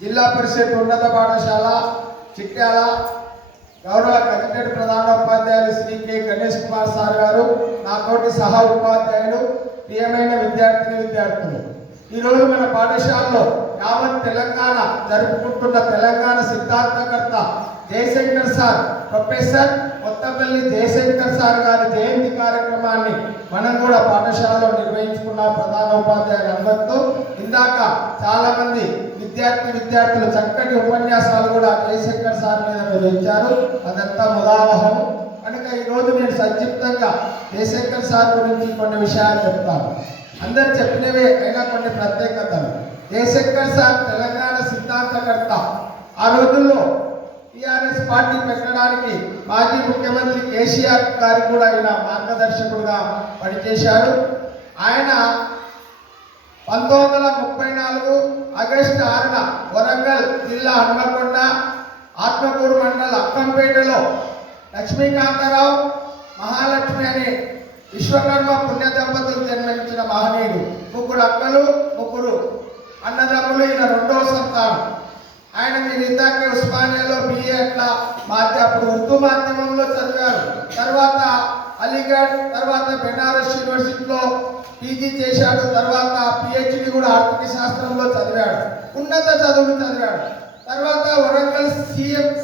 జిల్లా పరిషత్ ఉన్నత పాఠశాల చిట్యాల గౌరవ కలెక్టర్ ప్రధానోపాధ్యాయులు శ్రీ కె గణేష్ కుమార్ సార్ గారు, నాతోటి సహా ఉపాధ్యాయులు, ప్రియమైన విద్యార్థులు, ఈరోజు మన పాఠశాలలో యావత్ తెలంగాణ జరుపుకుంటున్న తెలంగాణ సిద్ధాంతకర్త Jayashankar sir, professor Kothapalli Jayashankar sir గారి జయంతి కార్యక్రమాన్ని మనం కూడా పాఠశాలలో నిర్వహించుకున్న ప్రధానోపాధ్యాయులు అందరితో. ఇందాక చాలా మంది విద్యార్థులు చక్కటి ఉపన్యాసాలు కూడా జయశంకర్ సార్ మీద నిర్వహించారు. అదంతా ముదావహం కనుక ఈరోజు నేను సంక్షిప్తంగా జయశంకర్ సార్ గురించి కొన్ని విషయాలు చెప్తాను. అందరు చెప్పినవే అయినా కొన్ని ప్రత్యేకతలు. జయశంకర్ సార్ తెలంగాణ సిద్ధాంతకర్త. ఆ రోజుల్లో టీఆర్ఎస్ పార్టీ పెట్టడానికి మాజీ ముఖ్యమంత్రి కేసీఆర్ గారు కూడా ఆయన మార్గదర్శకుడుగా పనిచేశారు. ఆయన 1934 ఆగస్టు 6న వరంగల్ జిల్లా హన్మకొండ ఆత్మకూరు మండల అక్కంపేటలో లక్ష్మీకాంతారావు, మహాలక్ష్మి అనే విశ్వకర్మ పుణ్య దంపతులు జన్మించిన మహనీయుడు. 3 అక్కలు 3 అన్నదమ్ములు. ఈయన 2వ సంతానం. ఆయన మీరు ఇందాకే ఉస్మానియాలో బిఏ అట్లా అప్పుడు ఉర్దూ మాధ్యమంలో చదివారు. తర్వాత అలీగఢ్, తర్వాత బెనారస్ యూనివర్సిటీలో పీజీ చేశాడు. తర్వాత పిహెచ్డి కూడా ఆర్థిక శాస్త్రంలో చదివాడు. ఉన్నత చదువులు చదివాడు. తర్వాత వరంగల్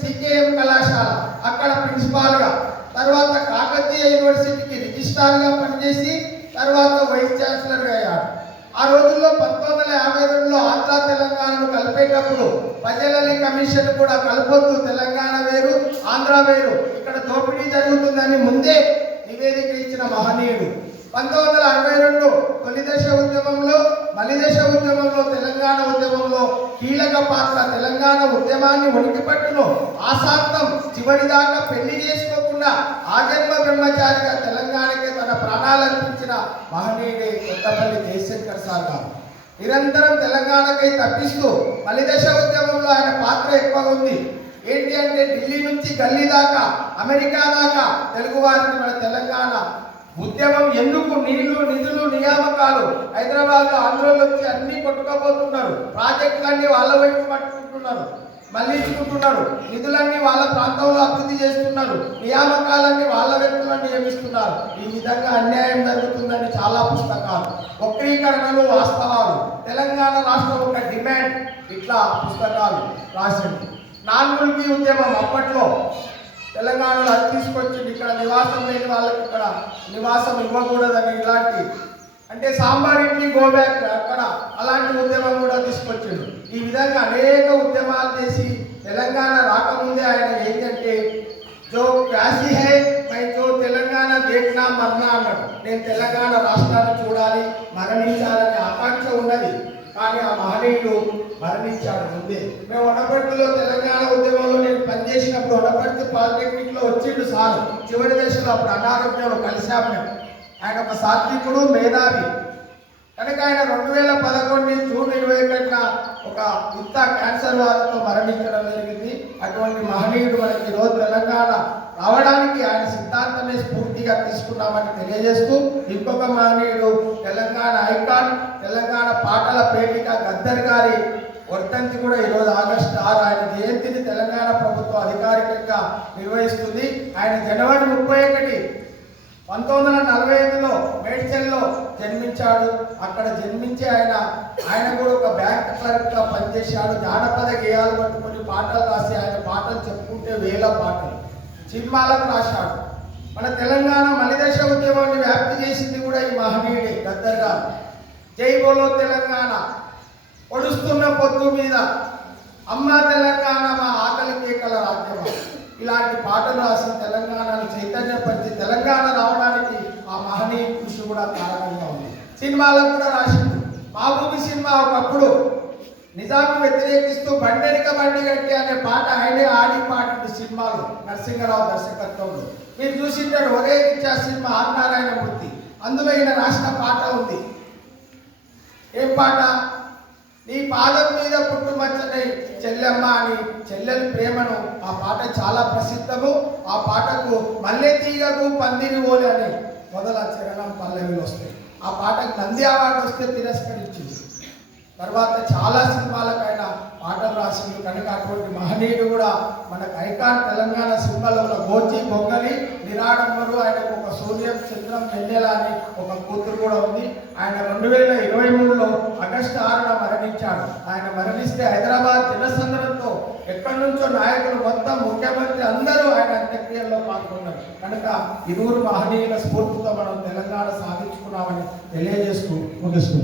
సికేఎం కళాశాల అక్కడ ప్రిన్సిపాల్గా, తర్వాత కాకతీయ యూనివర్సిటీకి రిజిస్ట్రార్గా పనిచేసి తర్వాత వైస్ ఛాన్సలర్గా అయ్యాడు. ఆ రోజుల్లో 1952లో ఆంధ్ర తెలంగాణను కలిపేటప్పుడు ప్రజలని కమిషన్ కూడా కలపొద్దు, తెలంగాణ వేరు ఆంధ్ర వేరు, ఇక్కడ దోపిడీ జరుగుతుందని ముందే నివేదిక ఇచ్చిన మహనీయుడు. 1962 తొలిదశ ఉద్యమంలో, మలిదశ ఉద్యమంలో, తెలంగాణ ఉద్యమంలో కీలక పాత్ర. తెలంగాణ ఉద్యమాన్ని ఉనికిపట్టును ఆశాంతం చివరిదాకా పెళ్లి చేసుకోకుండా ఆజన్మ బ్రహ్మచారిగా తెలంగాణకి తన ప్రాణాలర్పించిన మహనీయుడే కొత్తపల్లి జయశంకర్ సార్ గారు. నిరంతరం తెలంగాణకై తప్పిస్తూ మలిదశ ఉద్యమంలో ఆయన పాత్ర ఎక్కువ ఉంది. ఏంటి అంటే ఢిల్లీ నుంచి గల్లీ దాకా, అమెరికా దాకా తెలుగు వారికి మన తెలంగాణ ఉద్యమం ఎందుకు, నీళ్లు నిధులు నియామకాలు హైదరాబాద్లో ఆంధ్రలో వచ్చి అన్ని కొట్టుకోబోతున్నారు. ప్రాజెక్టులన్నీ వాళ్ళ వైపు పట్టుకుంటున్నారు, మళ్లించుకుంటున్నారు. నిధులన్నీ వాళ్ళ ప్రాంతంలో అభివృద్ధి చేస్తున్నారు. నియామకాలన్నీ వాళ్ళ వ్యక్తులను నియమిస్తున్నారు. ఈ విధంగా అన్యాయం జరుగుతుందని చాలా పుస్తకాలు, వక్రీకరణలు, వాస్తవాలు, తెలంగాణ రాష్ట్రం ఒక డిమాండ్, ఇట్లా పుస్తకాలు రాసింది. నాన్ముల్కీ ఉద్యమం అప్పట్లో తెలంగాణలో అది తీసుకొచ్చి ఇక్కడ నివాసం లేని వాళ్ళకి ఇక్కడ నివాసం ఇవ్వకూడదని, ఇలాంటి అంటే సాంబార్ ఇంటి గోబ్యాక్ అక్కడ అలాంటి ఉద్యమం కూడా తీసుకొచ్చాడు. ఈ విధంగా అనేక ఉద్యమాలు చేసి తెలంగాణ రాకముందే ఆయన ఏంటంటే జో ప్యాసి హై మై జో తెలంగాణ దేఖ్నా మర్నా అన్నాడు. నేను తెలంగాణ రాష్ట్రాన్ని చూడాలి, మరణించాలనే ఆకాంక్ష ఉన్నది. కానీ ఆ మహనీయుడు మరణించాడు ముందే. మేము వనపర్తిలో తెలంగాణ ఉద్యమంలో నేను పనిచేసినప్పుడు వనపర్తి పాలిటెక్నిక్ లో వచ్చిండు సార్. చివరి దశలో అప్పుడు అనారోగ్యంలో కలిశాము మేము. ఆయన ఒక సాత్వికుడు, మేధావి కనుక ఆయన 2011 జూన్ 21న ఒక యుక్త క్యాన్సర్ వ్యాధితో మరణించడం జరిగింది. అటువంటి మహనీయుడు మనకి ఈరోజు తెలంగాణ రావడానికి ఆయన సిద్ధాంతమే స్ఫూర్తిగా తీసుకున్నామని తెలియజేస్తూ, ఇంకొక మహనీయుడు తెలంగాణ ఐకాన్, తెలంగాణ పాటల పేటిక గద్దర్ గారి వర్ధంతి కూడా ఈరోజు ఆగస్టు 6. ఆయన జయంతిని తెలంగాణ ప్రభుత్వం అధికారికంగా నిర్వహిస్తుంది. ఆయన జనవరి 31, 1945లో మేడ్చల్లో జన్మించాడు. అక్కడ జన్మించి ఆయన కూడా ఒక బ్యాంక్ క్లర్క్గా పనిచేశాడు. జానపద గేయాలు పట్టుకొని పాటలు రాసి ఆయన పాటలు చెప్పుకుంటే వేల పాటలు సినిమాలకు రాశాడు. మన తెలంగాణ మలిదశ ఉద్యమాన్ని వ్యాప్తి చేసింది కూడా ఈ మహనీయుడే గద్దర్ గారు. జై బోలో తెలంగాణ, పొడుస్తున్న పొద్దు మీద, అమ్మ తెలంగాణ మా ఆకలి కేకల రాజ్యమా, ఇలాంటి పాటలు రాసి తెలంగాణను చైతన్యపరిచి తెలంగాణ రావడానికి ఆ మహనీయ కృషి కూడా కారణంగా ఉంది. సినిమాలకు కూడా రాసింది. మహబూబి సినిమా ఒకప్పుడు నిజాంను వ్యతిరేకిస్తూ బండెనిక బండి గట్టి అనే పాట ఆయనే ఆడి పాడింది సినిమాలో, నరసింహరావు దర్శకత్వంలో. మీరు చూసింటారు ఒరే ఇచ్చా సినిమా, ఆర్ నారాయణమూర్తి. అందులో ఈయన రాసిన పాట ఉంది. ఏం పాట? నీ పాదం మీద పుట్టుమచ్చని చెల్లెమ్మ అని చెల్లెలి ప్రేమను, ఆ పాట చాలా ప్రసిద్ధము. ఆ పాటకు మల్లె తీగకు పందిరి ఓలి అని మొదల చరణం పల్లవిలు వస్తాయి. ఆ పాటకు నంది అవార్డు వస్తే తిరస్కరించింది. తర్వాత చాలా సినిమాలకైనా పాటలు రాసి కనుక అటువంటి మహనీయుడు కూడా మనకు ఐకాన్ తెలంగాణ సింబల్లో గోచి గొంగలి నిరాడంబరు. ఆయనకు ఒక సూర్యం చంద్రం వెన్నెల అని ఒక కూతురు కూడా ఉంది. ఆయన 2023లో ఆగస్టు 6న మరణించాడు. ఆయన మరణిస్తే హైదరాబాద్ జనసంద్రంతో ఎక్కడి నుంచో నాయకులు మొత్తం ముఖ్యమంత్రి అందరూ ఆయన అంత్యక్రియల్లో పాల్గొన్నారు. కనుక ఇరువురు మహనీయుల స్ఫూర్తితో మనం తెలంగాణ సాధించుకున్నామని తెలియజేస్తూ ముగిస్తుంది.